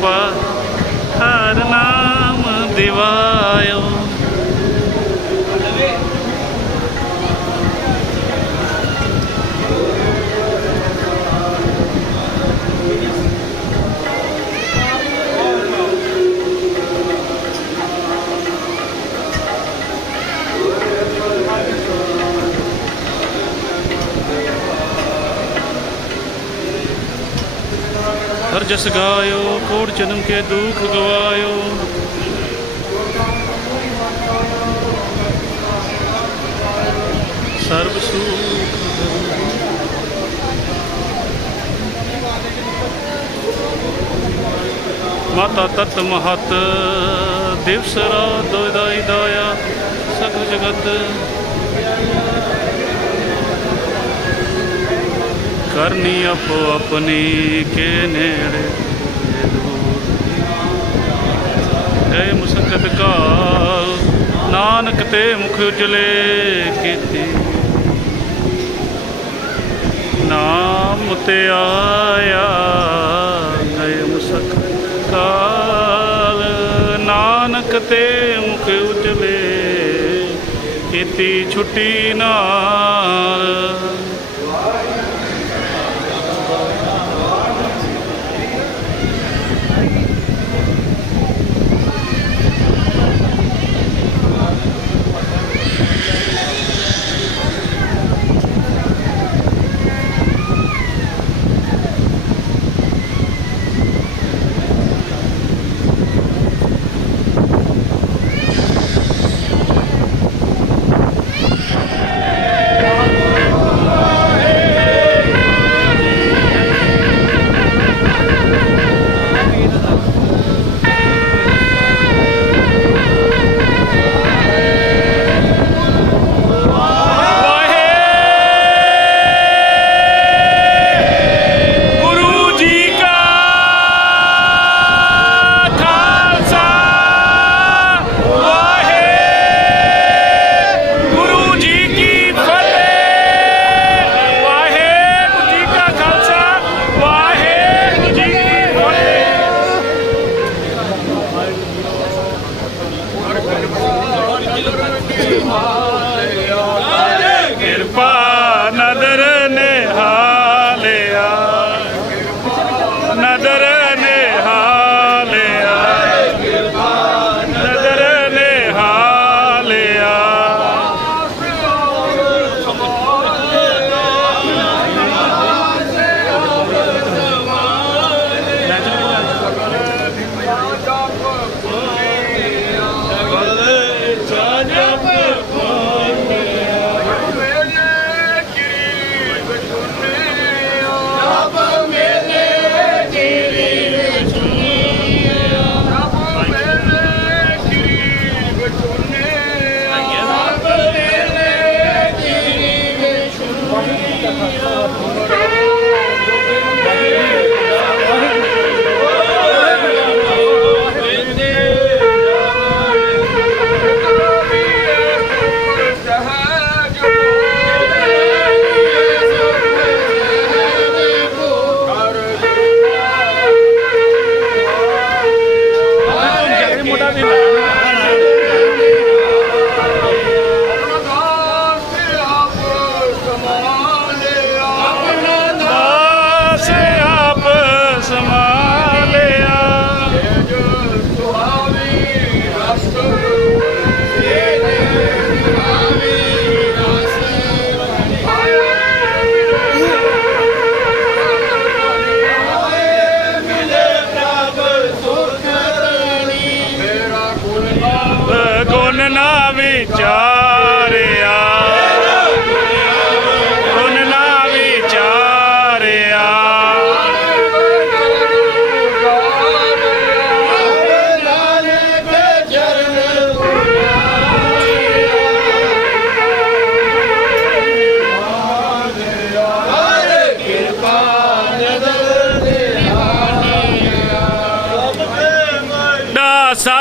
ਹਰ ਹਰ ਜਸ ਗਾਇਓ ਕੋਟ ਜਨਮ ਕੇ ਦੁੱਖ ਗਵਾਇਓ। ਸਰਬ ਸੂਖ। ਮਾਤਾ ਤਤ ਮਹਤ, ਦਿਵਸ ਰਾਤ ਦਾਈ ਦਾਇਆ ਸਭ ਜਗਤ। ਕਰਨੀ ਆਪੋ ਆਪਣੀ ਕੇ ਨੇੜੇ। ਗਏ ਮੁਸਕਤ ਕਾਲ, ਨਾਨਕ ਤੇ ਮੁਖ ਉਜਲੇ ਕੀਤੀ। ਨਾਮ ਤੇ ਆਇਆ ਗਏ ਮੁਸਕਤ ਕਾਲ, ਨਾਨਕ ਤੇ ਮੁਖ ਉਜਲੇ ਕੀਤੀ ਛੁੱਟੀ ਨਾਲ। Baba.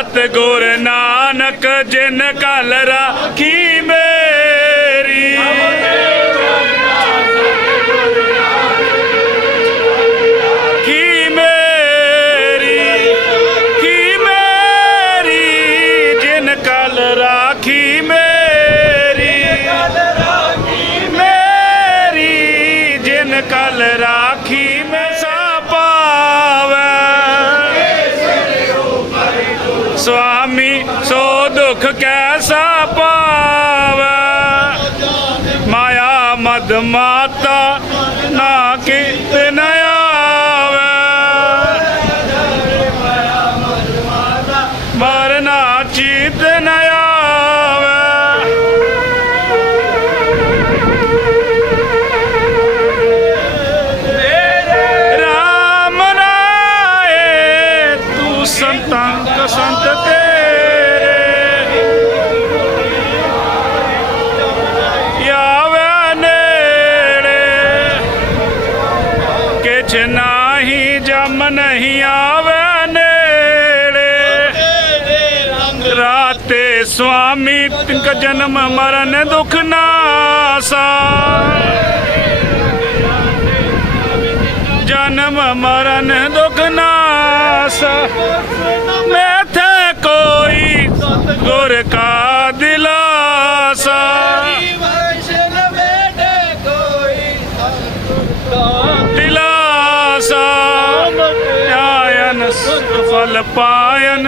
ਸਤ ਗੁਰ ਨਾਨਕ ਜਿਨ ਕਲ ਸੁਆਮੀ ਸੋ ਦੁਖ ਕੈਸਾ ਨਾਹੀ ਜਮ ਨਹੀਂ ਆਵੇ ਨੇੜੇ। ਰਾਤੇ ਸੁਆਮੀ ਤਿੰਕ ਜਨਮ ਮਰਨ ਦੁਖ ਨਾਸਾ ਜਨਮ ਮਰਨ ਦੁਖ ਨਾਸ पायन